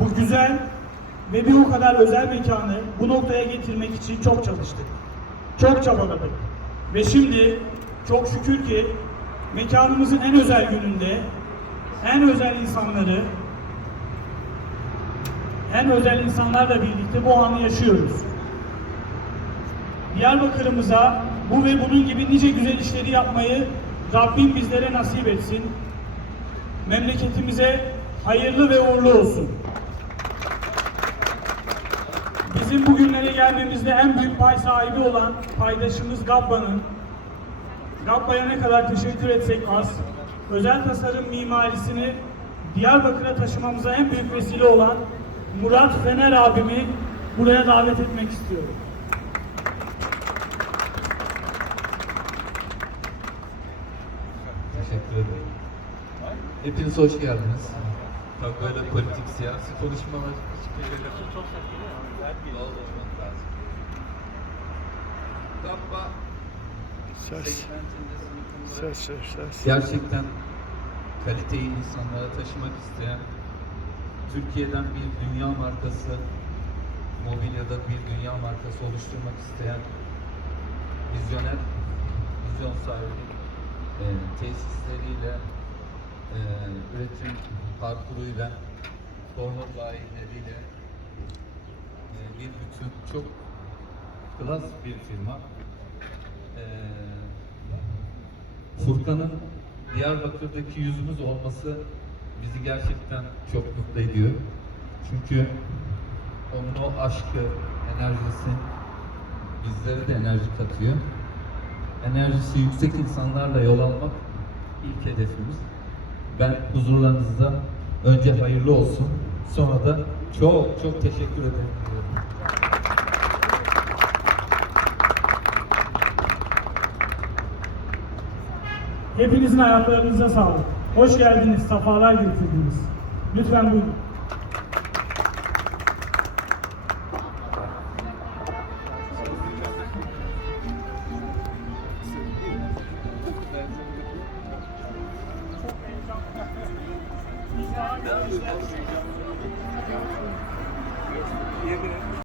bu güzel ve bir o kadar özel mekanı bu noktaya getirmek için çok çalıştık. Çok çabaladık. Ve şimdi çok şükür ki mekanımızın en özel gününde en özel insanları en özel insanlarla birlikte bu anı yaşıyoruz. Diyarbakır'ımıza bu ve bunun gibi nice güzel işleri yapmayı Rabbim bizlere nasip etsin. Memleketimize hayırlı ve uğurlu olsun. Bizim bugünlere gelmemizde en büyük pay sahibi olan paydaşımız Gabba'nın Gabba'ya ne kadar teşekkür etsek az, özel tasarım mimarisini Diyarbakır'a taşımamıza en büyük vesile olan Murat Fener abimi buraya davet etmek istiyorum. Teşekkür ederim. Hepiniz hoş geldiniz. Tabii böyle politik, siyasi konuşmalar. Hiçbir çok Galiba Ses, segmentinde sınıfında ses, ses, ses. gerçekten kaliteyi insanlara taşımak isteyen, Türkiye'den bir dünya markası, mobilyada bir dünya markası oluşturmak isteyen vizyoner, vizyon sahibi e, tesisleriyle, e, üretim parkuruyla, forma bayileriyle e, bir bütün çok klas bir firma. E, Furkan'ın Diyarbakır'daki yüzümüz olması bizi gerçekten çok mutlu ediyor. Çünkü onun o aşkı, enerjisi bizlere de enerji katıyor. Enerjisi yüksek insanlarla yol almak ilk hedefimiz. Ben huzurlarınızda önce hayırlı olsun, sonra da çok çok teşekkür ederim. Hepinizin ayaklarınıza sağlık. Hoş geldiniz, sefalar getirdiniz. Lütfen buyurun. Yemin ederim.